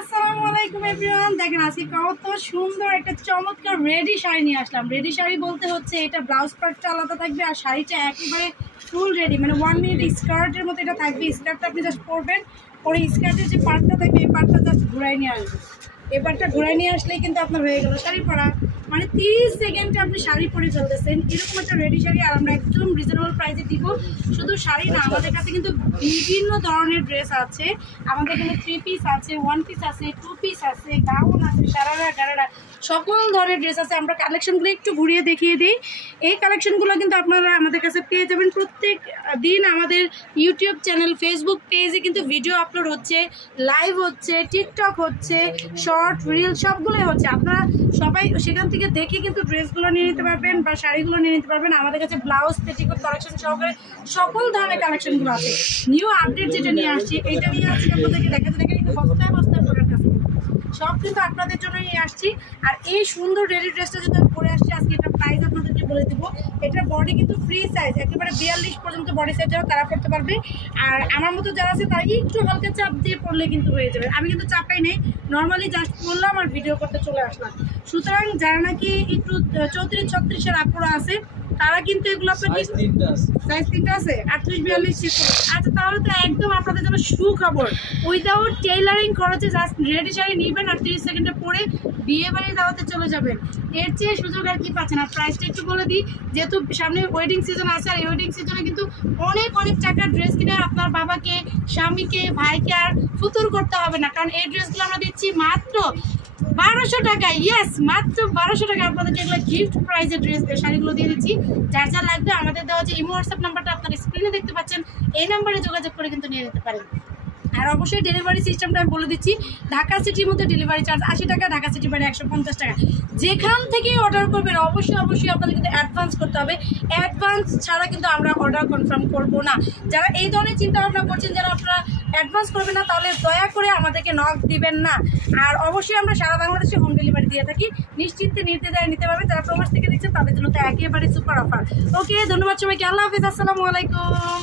আসসালামু আলাইকুম এভরিওয়ান। দেখেন আজকে কত সুন্দর একটা চমৎকার রেডি শাড়ি নিয়ে আসলাম। রেডি শাড়ি বলতে হচ্ছে এটা ব্লাউজ পার্টটা আলাদা থাকবে আর শাড়িটা একেবারে ফুল রেডি, মানে 1 মিনিট স্কার্টের মতো এটা থাকবে। স্কার্টটা আপনি জাস্ট পরবেন, পরে স্কার্টের যে পার্টটা থাকবে এই পার্টটা জাস্ট ঘুরাই নিয়ে আসবেন। এই পার্টটা ঘুরাই নিয়ে আসলেই কিন্তু আপনার হয়ে গেল শাড়ি পরা। মানে 30 সেকেন্ডে আপনি শাড়ি পরে ফেলতেছেন এরকম একটা রেডি শাড়ি, আর আমরা একদম রিজনেবল প্রাইসে দিব। শুধু শাড়ি না, আমাদের কাছে কিন্তু বিভিন্ন ধরনের ড্রেস আছে। আমাদের এখানে 3 পিস আছে, 1 পিস আছে, 2 পিস আছে, গাউন আছে, সারারা গারারা সকল ধরনের ড্রেস আছে। আমরা কালেকশনগুলো একটু ঘুরিয়ে দেখিয়ে দিই। এই কালেকশনগুলো কিন্তু আপনারা আমাদের কাছে পেয়ে যাবেন প্রত্যেক দিন। আমাদের ইউটিউব চ্যানেল, ফেসবুক পেজে কিন্তু ভিডিও আপলোড হচ্ছে, লাইভ হচ্ছে, টিকটক হচ্ছে, শর্ট রিল সবগুলোই হচ্ছে। আপনারা সবাই সেখান থেকে দেখে কিন্তু ড্রেসগুলো নিয়ে নিতে পারবেন বা শাড়িগুলো নিয়ে নিতে পারবেন। আমাদের কাছে ব্লাউজ, পেটিকোট কালেকশন সহকারে সকল ধরনের কালেকশনগুলো আছে। নিউ আপডেট যেটা নিয়ে আসছি এইটা নিয়ে আসছি আপনাদেরকে দেখাতে দেখে কিন্তু বস্তায় বস্তায় প্রোডাক্ট আছে, সব কিন্তু আপনাদের জন্য নিয়ে আসছি। আর এই সুন্দর রেডি ড্রেসটা যদি আমি পরে আসছি আজকে, এটা প্রাইস আপনাদেরকে বলে দেবো। এটার বডি কিন্তু ফ্রি সাইজ, একেবারে 42 পর্যন্ত বডি সাইজ যারা তারা পড়তে পারবে। আর আমার মতো যারা আছে তারা একটু হালকা চাপ দিয়ে পড়লে কিন্তু হয়ে যাবে। আমি কিন্তু চাপাই নেই, নর্মালি জাস্ট পরলাম আর ভিডিও করতে চলে আসলাম। সুতরাং যারা নাকি একটু 34-36-এর আপুরা আছে তারা কিন্তু এগুলো আপনাদের সাইজ 3টা আছে, 38-42। আচ্ছা, তাহলে তো একদম আপনাদের জন্য সুখবর। উইদাউট টেইলারিং খরচে জাস্ট রেডি শাড়ি নেবেন আর 30 সেকেন্ডে পরে বিয়ে বাড়ি দাওয়াতে চলে যাবেন। এর চেয়ে সুযোগ আর কি পাচ্ছেন। আর প্রাইসটা একটু বলে দিই, যেহেতু সামনে ওয়েডিং সিজন আছে, আর এই ওয়েডিং সিজনে কিন্তু অনেক অনেক টাকার ড্রেস কিনে আপনার বাবাকে, স্বামীকে, ভাইকে আর ফুতুর করতে হবে না। কারণ এই ড্রেসগুলো আমরা দিচ্ছি মাত্র 1200 টাকা। ইয়েস, মাত্র 1200 টাকা আপনাদেরকে এগুলো গিফট প্রাইজে ড্রেস শাড়িগুলো দিয়ে দিচ্ছি। যার যা লাগবে আমাদের দেওয়া যে ইমো হোয়াটসঅ্যাপ নাম্বারটা আপনার স্ক্রিনে দেখতে পাচ্ছেন, এই নাম্বারে যোগাযোগ করে কিন্তু নিয়ে নিতে পারেন। আর অবশ্যই ডেলিভারি সিস্টেমটা আমি বলে দিচ্ছি। ঢাকা সিটির মধ্যে ডেলিভারি চার্জ 80 টাকা, ঢাকা সিটির বাইরে 150 টাকা। যেখান থেকে অর্ডার করবেন অবশ্যই আপনাদের কিন্তু অ্যাডভান্স করতে হবে। অ্যাডভান্স ছাড়া কিন্তু আমরা অর্ডার কনফার্ম করব না। যারা এই ধরনের চিন্তা ভাবনা করছেন, যারা আপনারা অ্যাডভান্স করবেন না, তাহলে দয়া করে আমাদেরকে নক দিবেন না। আর অবশ্যই আমরা সারা বাংলাদেশে হোম ডেলিভারি দিয়ে থাকি, নিশ্চিন্তে নির্দ্বিধায় নিতে পারবেন। যারা প্রবাস থেকে দেখছেন তাদের জন্য তো একেবারে সুপার অফার। ওকে, ধন্যবাদ সবাইকে। আল্লাহ হাফিজ, আসসালামু আলাইকুম।